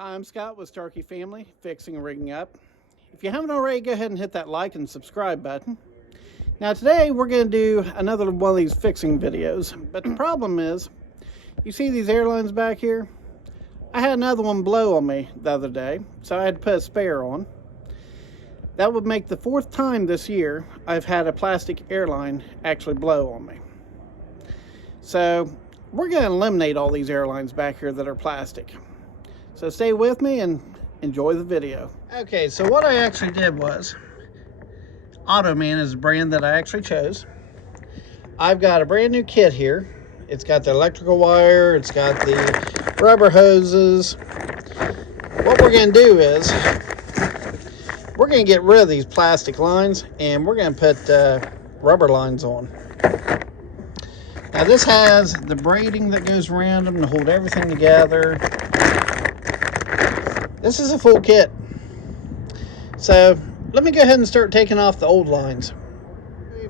Hi, I'm Scott with Starkey Family, Fixing and Rigging Up. If you haven't already, go ahead and hit that like and subscribe button. Now today we're going to do another one of these fixing videos, but the problem is, you see these airlines back here? I had another one blow on me the other day, so I had to put a spare on. That would make the fourth time this year I've had a plastic airline actually blow on me. So we're going to eliminate all these airlines back here that are plastic. So stay with me and enjoy the video. Okay, so what I actually did was, Automan is the brand that I actually chose. I've got a brand new kit here. It's got the electrical wire, it's got the rubber hoses. What we're going to do is, we're going to get rid of these plastic lines and we're going to put rubber lines on. Now this has the braiding that goes around them to hold everything together. This is a full kit. So let me go ahead and start taking off the old lines.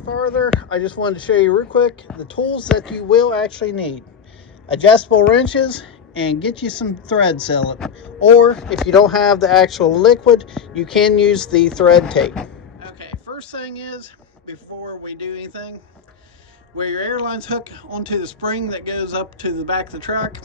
Further, I just wanted to show you real quick the tools that you will actually need. Adjustable wrenches and get you some thread sealant. Or if you don't have the actual liquid, you can use the thread tape. Okay, first thing is, before we do anything, where your airlines hook onto the spring that goes up to the back of the truck,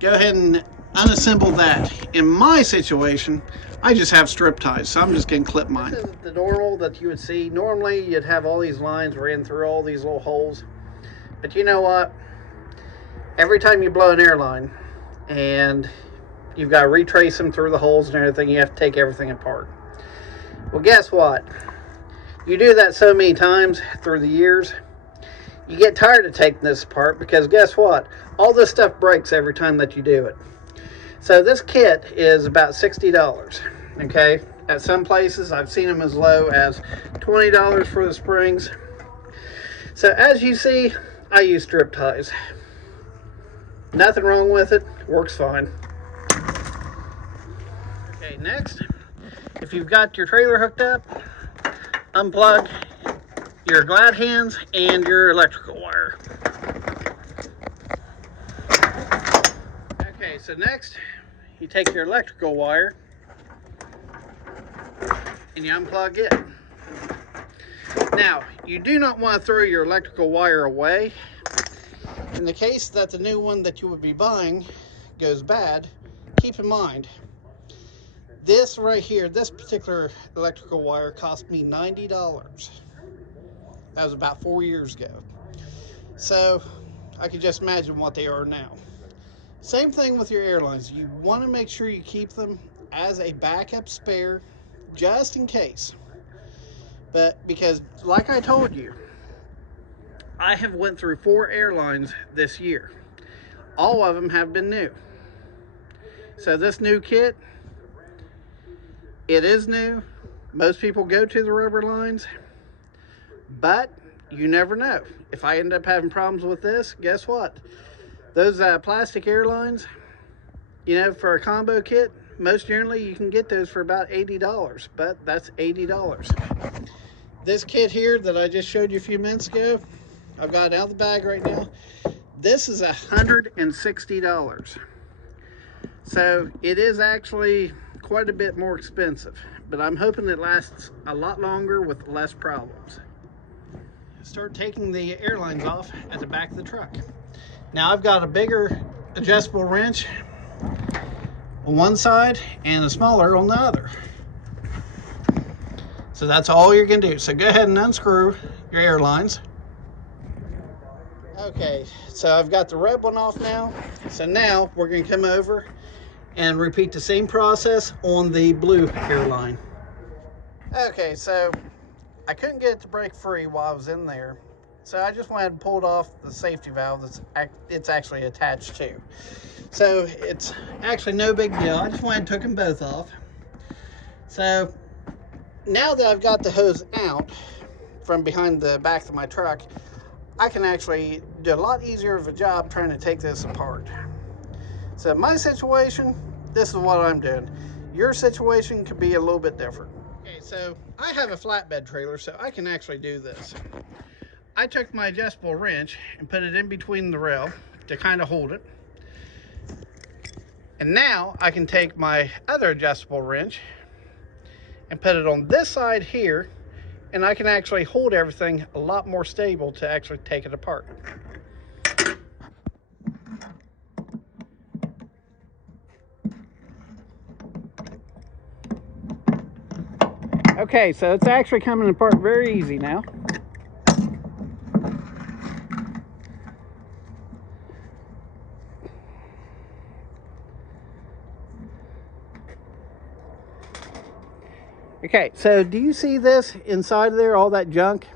go ahead and unassemble that. In my situation, I just have strip ties, so I'm just going to clip mine. This is the normal that you would see. Normally, you'd have all these lines ran through all these little holes. But you know what? Every time you blow an airline and you've got to retrace them through the holes and everything, you have to take everything apart. Well, guess what? You do that so many times through the years, you get tired of taking this apart because guess what? All this stuff breaks every time that you do it. So this kit is about $60, okay? At some places, I've seen them as low as $20 for the springs. So as you see, I use strip ties. Nothing wrong with it, works fine. Okay, next, if you've got your trailer hooked up, unplug your glad hands and your electrical wire. Okay, so next you take your electrical wire and you unplug it. Now, you do not want to throw your electrical wire away. In the case that the new one that you would be buying goes bad, keep in mind, this right here, this particular electrical wire cost me $90. That was about 4 years ago. So I can just imagine what they are now. Same thing with your airlines. You want to make sure you keep them as a backup spare just in case. But because like I told you, I have went through 4 airlines this year. All of them have been new. So this new kit, it is new. Most people go to the rubber lines. But you never know. If I end up having problems with this, guess what? Those plastic airlines, you know, for a combo kit, most generally you can get those for about $80, but that's $80. This kit here that I just showed you a few minutes ago, I've got it out of the bag right now. This is $160. So it is actually quite a bit more expensive, but I'm hoping it lasts a lot longer with less problems. Start taking the airlines off at the back of the truck. Now I've got a bigger adjustable wrench on one side and a smaller on the other. So that's all you're going to do. So go ahead and unscrew your airlines. Okay, so I've got the red one off now. So now we're going to come over and repeat the same process on the blue airline. Okay, so I couldn't get it to break free while I was in there, so I just went ahead and pulled off the safety valve it's actually attached to. So it's actually no big deal. I just went and took them both off. So now that I've got the hose out from behind the back of my truck, I can actually do a lot easier of a job trying to take this apart. So in my situation, this is what I'm doing. Your situation could be a little bit different. Okay, so I have a flatbed trailer, so I can actually do this. I took my adjustable wrench and put it in between the rail to kind of hold it. And now I can take my other adjustable wrench and put it on this side here, and I can actually hold everything a lot more stable to actually take it apart. Okay, so it's actually coming apart very easy now. Okay, so do you see this inside of there, all that junk?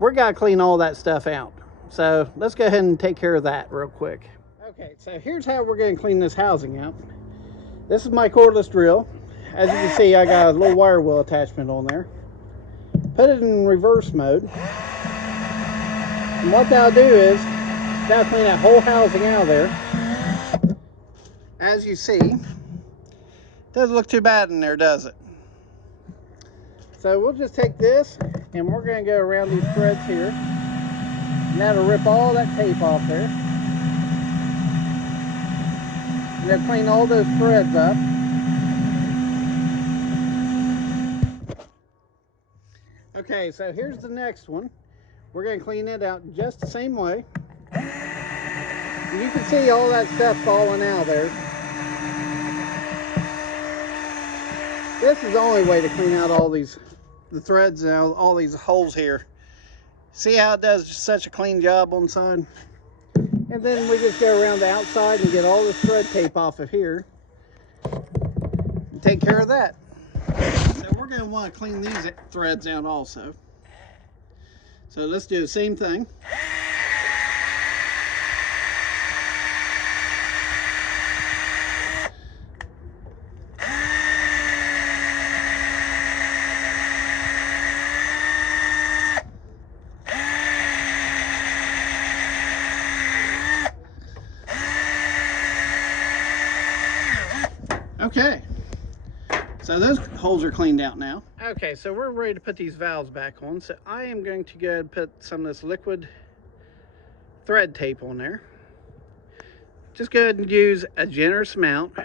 We're gonna clean all that stuff out. So let's go ahead and take care of that real quick. Okay, so here's how we're gonna clean this housing out. This is my cordless drill. As you can see, I got a little wire wheel attachment on there. Put it in reverse mode. And what that'll do is, that'll clean that whole housing out of there. As you see, doesn't look too bad in there, does it? So we'll just take this and we're going to go around these threads here, and that'll rip all that tape off there. And that'll clean all those threads up. Okay, so here's the next one. We're going to clean it out just the same way. And you can see all that stuff falling out there. This is the only way to clean out all the threads and all these holes here. See how it does just such a clean job on the side? And then we just go around the outside and get all this thread tape off of here and take care of that. So we're going to want to clean these threads out also. So let's do the same thing. Okay, so those holes are cleaned out now. Okay, so we're ready to put these valves back on. So I am going to go ahead and put some of this liquid thread tape on there. Just go ahead and use a generous amount.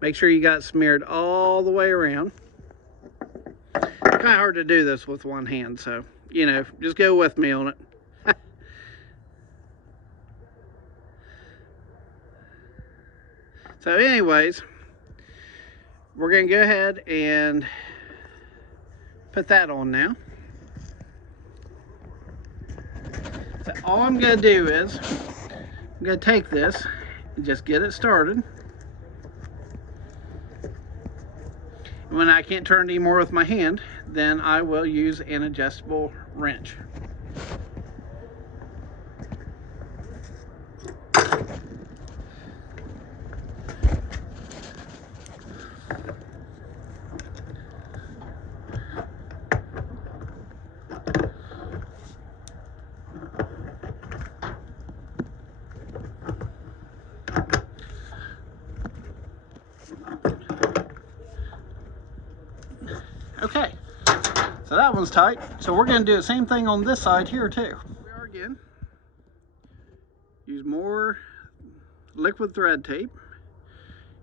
Make sure you got it smeared all the way around. Kind of hard to do this with one hand, so, you know, just go with me on it. So anyways, we're going to go ahead and put that on now. So all I'm going to do is, I'm going to take this and just get it started. When I can't turn it anymore with my hand, then I will use an adjustable wrench. Okay, so that one's tight. So we're going to do the same thing on this side here too. We are again. Use more liquid thread tape.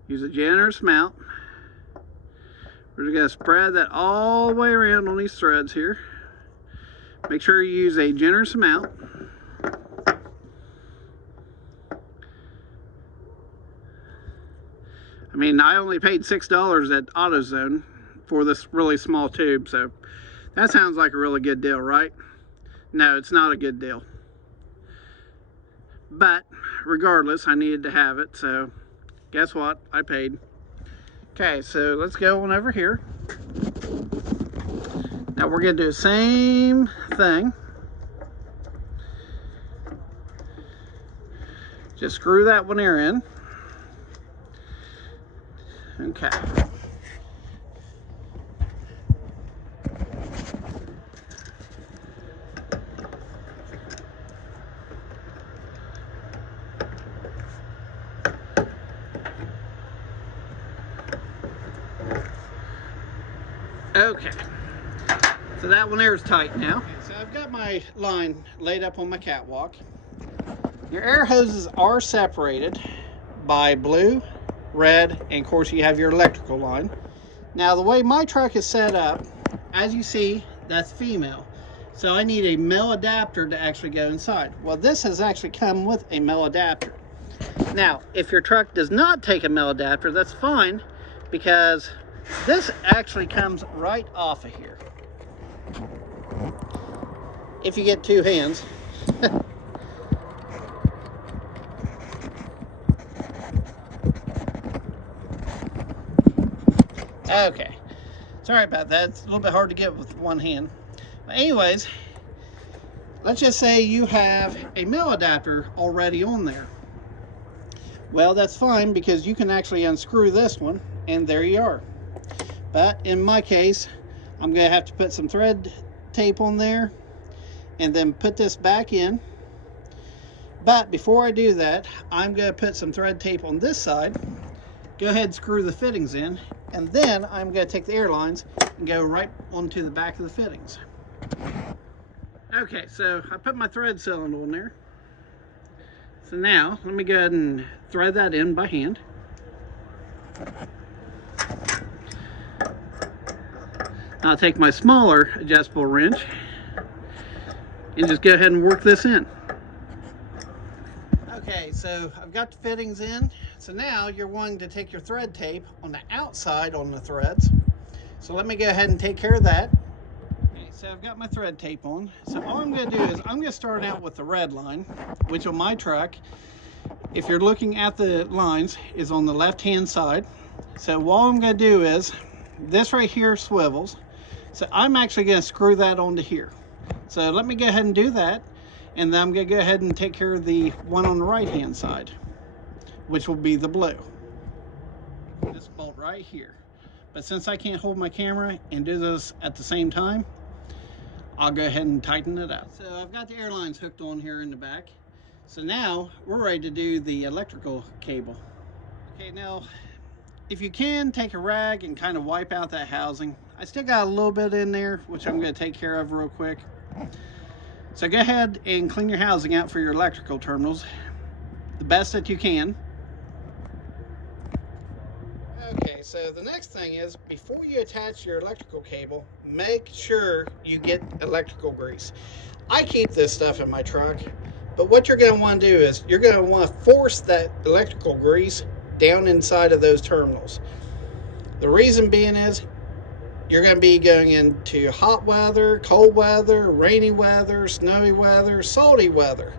Use a generous amount. We're just going to spread that all the way around on these threads here. Make sure you use a generous amount. I mean, I only paid $6 at AutoZone for this really small tube, so that sounds like a really good deal, right? No, it's not a good deal, but regardless, I needed to have it, so guess what? I paid. Okay, so let's go on over here. Now we're going to do the same thing. Just screw that one there in. Okay. Okay, so that one there is tight now. Okay, so I've got my line laid up on my catwalk. Your air hoses are separated by blue, red, and of course you have your electrical line. Now the way my truck is set up, as you see, that's female. So I need a male adapter to actually go inside. Well, this has actually come with a male adapter. Now, if your truck does not take a male adapter, that's fine, because this actually comes right off of here. If you get two hands. Okay, sorry about that. It's a little bit hard to get with one hand. But anyways, let's just say you have a male adapter already on there. Well, that's fine, because you can actually unscrew this one, and there you are. But in my case, I'm going to have to put some thread tape on there and then put this back in. But before I do that, I'm going to put some thread tape on this side, go ahead and screw the fittings in, and then I'm going to take the air lines and go right onto the back of the fittings. Okay, so I put my thread cylinder on there. So now, let me go ahead and thread that in by hand. I'll take my smaller adjustable wrench and just go ahead and work this in. Okay, so I've got the fittings in. So now you're wanting to take your thread tape on the outside on the threads. So let me go ahead and take care of that. Okay, so I've got my thread tape on. So all I'm going to do is I'm going to start out with the red line, which on my truck, if you're looking at the lines, is on the left-hand side. So what I'm going to do is, this right here swivels. So I'm actually going to screw that onto here. So let me go ahead and do that. And then I'm going to go ahead and take care of the one on the right-hand side, which will be the blue. This bolt right here. But since I can't hold my camera and do this at the same time, I'll go ahead and tighten it out. So I've got the air lines hooked on here in the back. So now we're ready to do the electrical cable. Okay, now if you can, take a rag and kind of wipe out that housing. I still got a little bit in there, which I'm going to take care of real quick. So go ahead and clean your housing out for your electrical terminals the best that you can. Okay, so the next thing is, before you attach your electrical cable, make sure you get electrical grease. I keep this stuff in my truck, but what you're going to want to do is you're going to want to force that electrical grease down inside of those terminals. The reason being is you're going to be going into hot weather, cold weather, rainy weather, snowy weather, salty weather.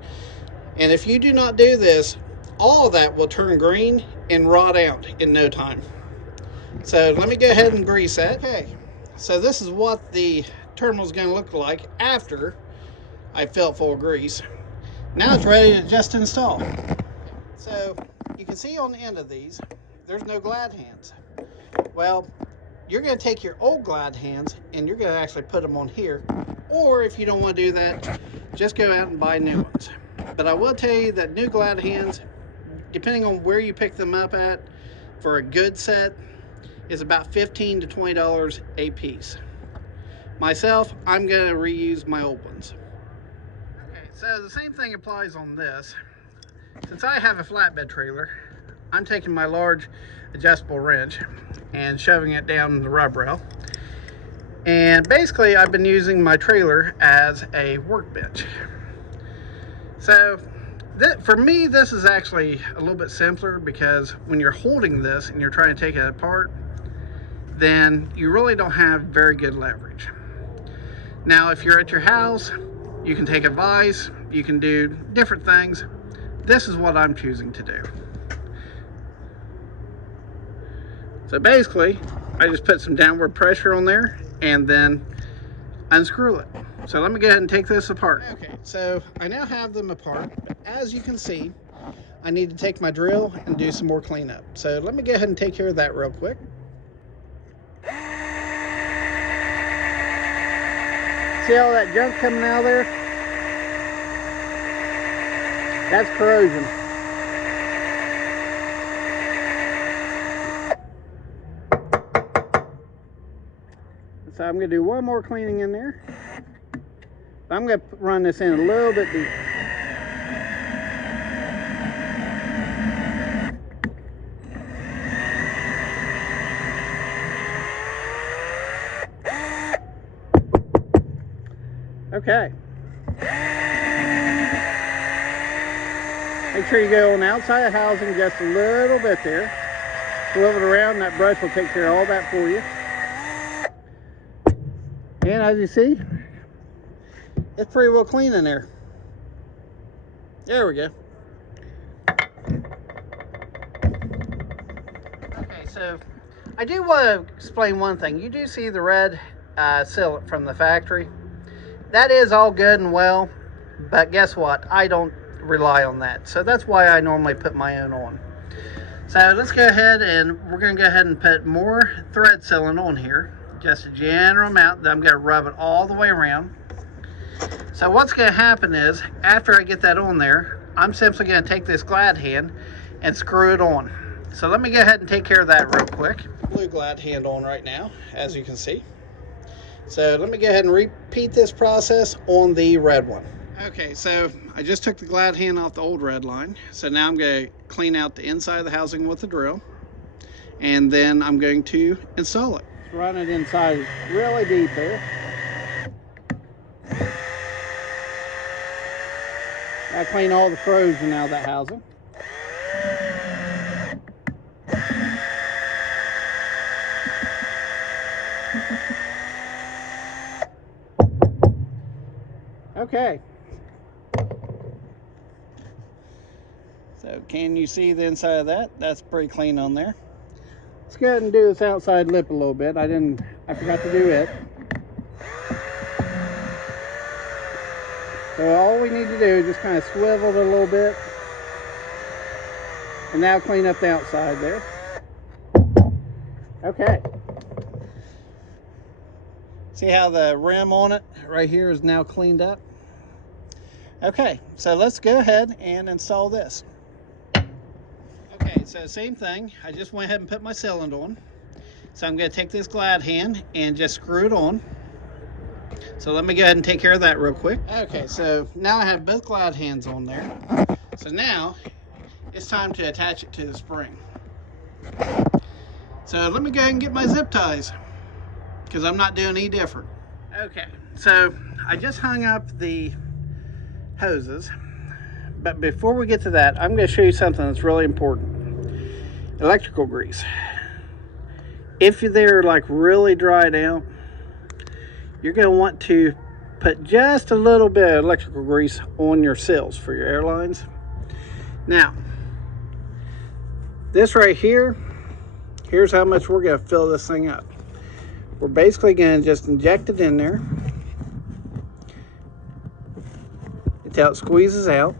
And if you do not do this, all of that will turn green and rot out in no time. So let me go ahead and grease that. Okay, so this is what the terminal is going to look like after I fill it full of grease. Now it's ready to just install. So you can see on the end of these, there's no glad hands. Well, you're going to take your old glad hands and you're going to actually put them on here. Or if you don't want to do that, just go out and buy new ones. But I will tell you that new glad hands, depending on where you pick them up at, for a good set, is about $15 to $20 a piece. Myself, I'm going to reuse my old ones. Okay, so the same thing applies on this. Since I have a flatbed trailer, I'm taking my large adjustable wrench and shoving it down the rub rail. And basically, I've been using my trailer as a workbench. So for me, this is actually a little bit simpler, because when you're holding this and you're trying to take it apart, then you really don't have very good leverage. Now, if you're at your house, you can take a vise, you can do different things. This is what I'm choosing to do. So basically, I just put some downward pressure on there and then unscrew it. So let me go ahead and take this apart. Okay, so I now have them apart. But as you can see, I need to take my drill and do some more cleanup. So let me go ahead and take care of that real quick. See all that junk coming out of there? That's corrosion. So I'm going to do one more cleaning in there. I'm going to run this in a little bit deep. Okay. Make sure you go on the outside of the housing just a little bit there. Swivel it around, that brush will take care of all that for you. And as you see, it's pretty well clean in there. There we go. Okay, so I do want to explain one thing. You do see the red seal from the factory. That is all good and well, but guess what? I don't rely on that. So that's why I normally put my own on. So let's go ahead and we're going to go ahead and put more thread sealing on here. Just a general amount. Then I'm going to rub it all the way around. So what's going to happen is, after I get that on there, I'm simply going to take this Glad hand and screw it on. So let me go ahead and take care of that real quick. Blue Glad hand on right now, as you can see. So let me go ahead and repeat this process on the red one. Okay, so I just took the Glad hand off the old red line. So now I'm going to clean out the inside of the housing with the drill. And then I'm going to install it. Run it inside really deep there. I clean all the corrosion out of that housing. Okay. So can you see the inside of that? That's pretty clean on there. Let's go ahead and do this outside lip a little bit. I forgot to do it. So all we need to do is just kind of swivel it a little bit. And now clean up the outside there. Okay. See how the rim on it right here is now cleaned up? Okay, so let's go ahead and install this. Okay, so same thing. I just went ahead and put my cylinder on. So I'm going to take this Glad hand and just screw it on. So let me go ahead and take care of that real quick. Okay, so now I have both Glad hands on there. So now it's time to attach it to the spring. So let me go ahead and get my zip ties, because I'm not doing any different. Okay, so I just hung up the hoses, but before we get to that, I'm going to show you something that's really important. Electrical grease. If they're like really dried out, you're going to want to put just a little bit of electrical grease on your seals for your airlines. Now, this right here, here's how much we're going to fill this thing up. We're basically going to just inject it in there until it squeezes out.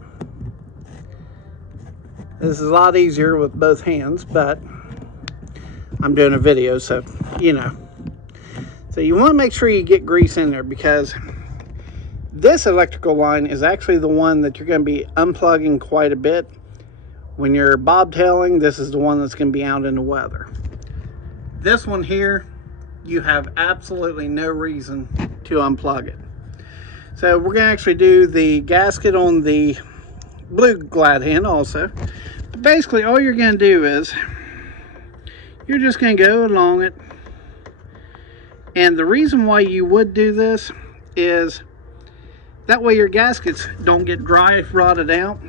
This is a lot easier with both hands, but I'm doing a video, so you know. So you want to make sure you get grease in there, because this electrical line is actually the one that you're going to be unplugging quite a bit. When you're bobtailing, this is the one that's going to be out in the weather. This one here, you have absolutely no reason to unplug it. So we're going to actually do the gasket on the blue Glad hand also. But basically all you're going to do is you're just going to go along it. And the reason why you would do this is that way your gaskets don't get dry, rotted out,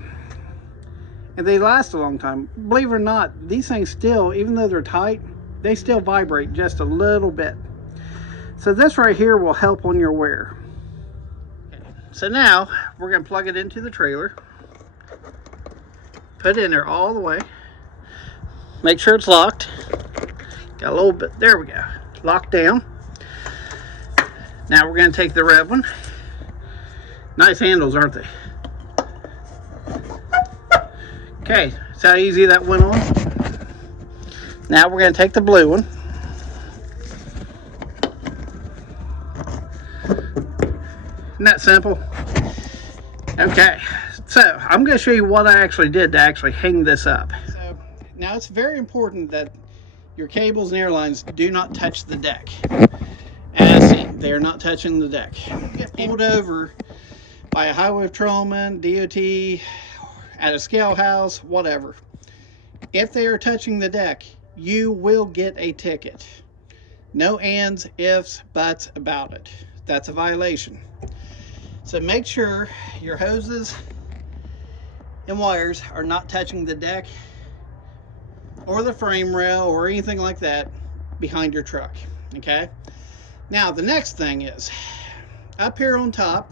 and they last a long time. Believe it or not, these things still, even though they're tight, they still vibrate just a little bit. So this right here will help on your wear. Okay. So now we're going to plug it into the trailer. Put it in there all the way. Make sure it's locked. Got a little bit, there we go. Locked down. Now we're going to take the red one. Nice handles, aren't they? Okay, see how easy that went on? Now we're going to take the blue one. Isn't that simple? Okay, so I'm going to show you what I actually did to actually hang this up. So now it's very important that your cables and airlines do not touch the deck. As seen, they are not touching the deck. Get pulled over by a highway patrolman, DOT, at a scale house, whatever. If they are touching the deck, you will get a ticket. No ands, ifs, buts about it. That's a violation. So make sure your hoses and wires are not touching the deck or the frame rail or anything like that behind your truck. Okay, now the next thing is up here on top.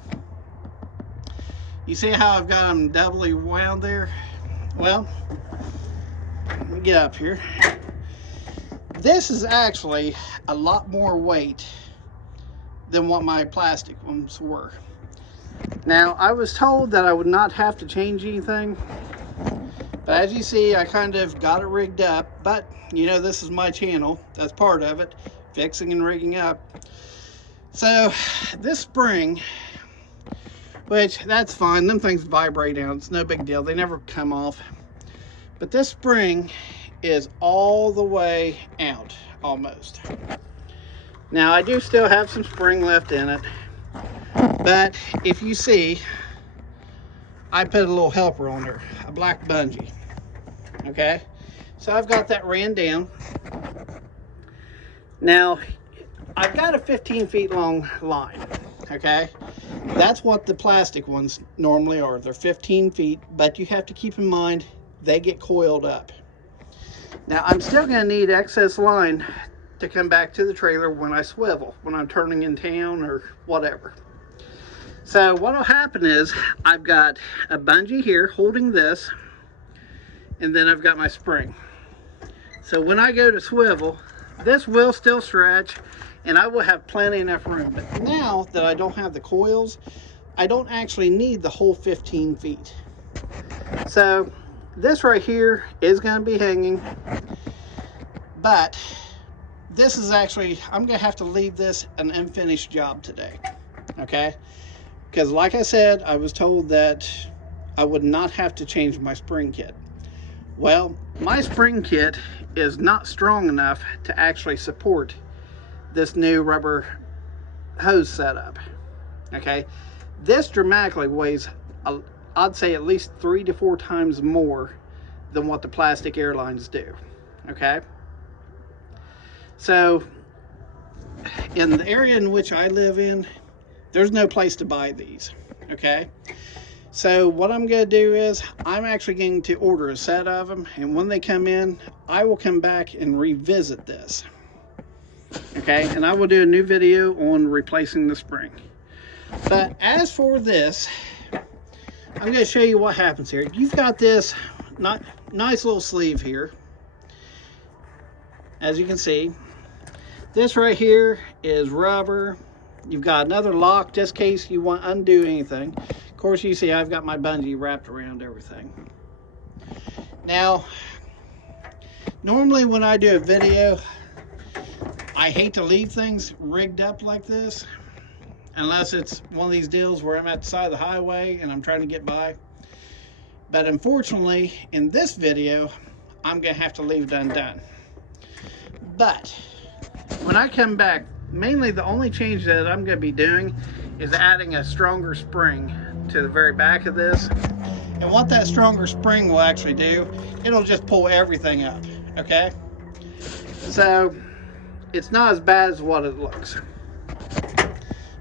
You see how I've got them doubly wound there? Well, let me get up here. This is actually a lot more weight than what my plastic ones were. Now, I was told that I would not have to change anything, but as you see, I kind of got it rigged up. But you know, this is my channel, that's part of it, fixing and rigging up. So this spring, which that's fine, them things vibrate out, it's no big deal, they never come off. But this spring is all the way out, almost. Now, I do still have some spring left in it, but if you see, I put a little helper on there, a black bungee. Okay, so I've got that ran down. Now, I've got a 15 feet long line. Okay, that's what the plastic ones normally are. They're 15 feet, but you have to keep in mind they get coiled up. Now, I'm still going to need excess line to come back to the trailer when I swivel, when I'm turning in town or whatever. So what will happen is I've got a bungee here holding this, and then I've got my spring. So when I go to swivel, this will still stretch and I will have plenty enough room. But now that I don't have the coils, I don't actually need the whole 15 feet. So this right here is going to be hanging, but this is actually, I'm going to have to leave this an unfinished job today. Okay, because like I said, I was told that I would not have to change my spring kit. Well, my spring kit is not strong enough to actually support this new rubber hose setup. Okay, this dramatically weighs, I'd say, at least 3 to 4 times more than what the plastic airlines do. Okay, so in the area in which I live in, there's no place to buy these. Okay, so what I'm going to do is I'm actually going to order a set of them, and when they come in, I will come back and revisit this. Okay, and I will do a new video on replacing the spring. But as for this, I'm going to show you what happens here. You've got this nice little sleeve here. As you can see, this right here is rubber. You've got another lock just in case you want to undo anything. Of course, you see I've got my bungee wrapped around everything. Now, normally when I do a video, I hate to leave things rigged up like this, unless it's one of these deals where I'm at the side of the highway and I'm trying to get by. But unfortunately, in this video, I'm going to have to leave it undone. But when I come back, mainly the only change that I'm going to be doing is adding a stronger spring to the very back of this. And what that stronger spring will actually do, it'll just pull everything up. Okay, so it's not as bad as what it looks.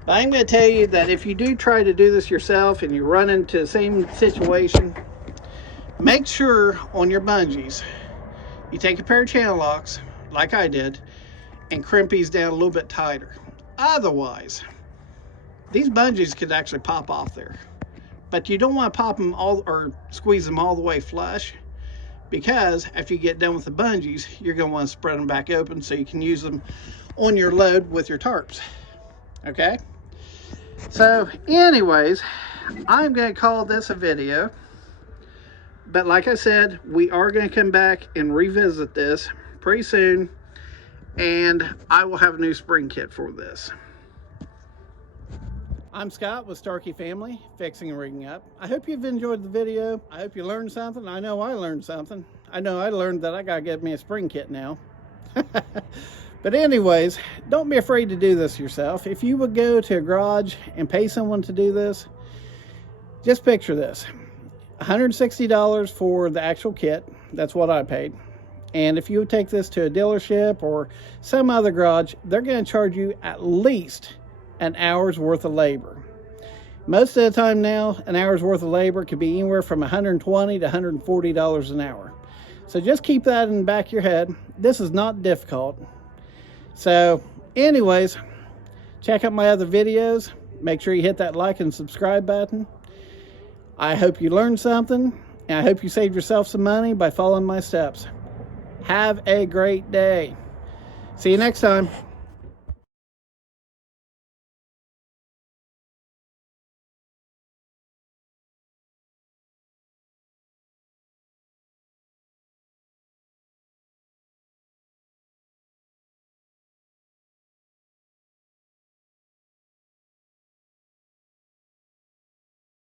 But I'm going to tell you that if you do try to do this yourself and you run into the same situation, make sure on your bungees you take a pair of channel locks like I did and crimp these down a little bit tighter. Otherwise, these bungees could actually pop off there. But you don't want to pop them all or squeeze them all the way flush, because after you get done with the bungees, you're going to want to spread them back open so you can use them on your load with your tarps. Okay, so anyways, I'm going to call this a video. But like I said, we are going to come back and revisit this pretty soon, and I will have a new spring kit for this. I'm Scott with Starkey Family, Fixing and Rigging Up. I hope you've enjoyed the video. I hope you learned something. I know I learned something. I know I learned that I got to get me a spring kit now. But anyways, don't be afraid to do this yourself. If you would go to a garage and pay someone to do this, just picture this. $160 for the actual kit. That's what I paid. And if you would take this to a dealership or some other garage, they're going to charge you at least an hour's worth of labor. Most of the time now, an hour's worth of labor could be anywhere from $120 to $140 an hour. So just keep that in the back of your head. This is not difficult. So anyways, check out my other videos. Make sure you hit that like and subscribe button. I hope you learned something, and I hope you saved yourself some money by following my steps. Have a great day. See you next time.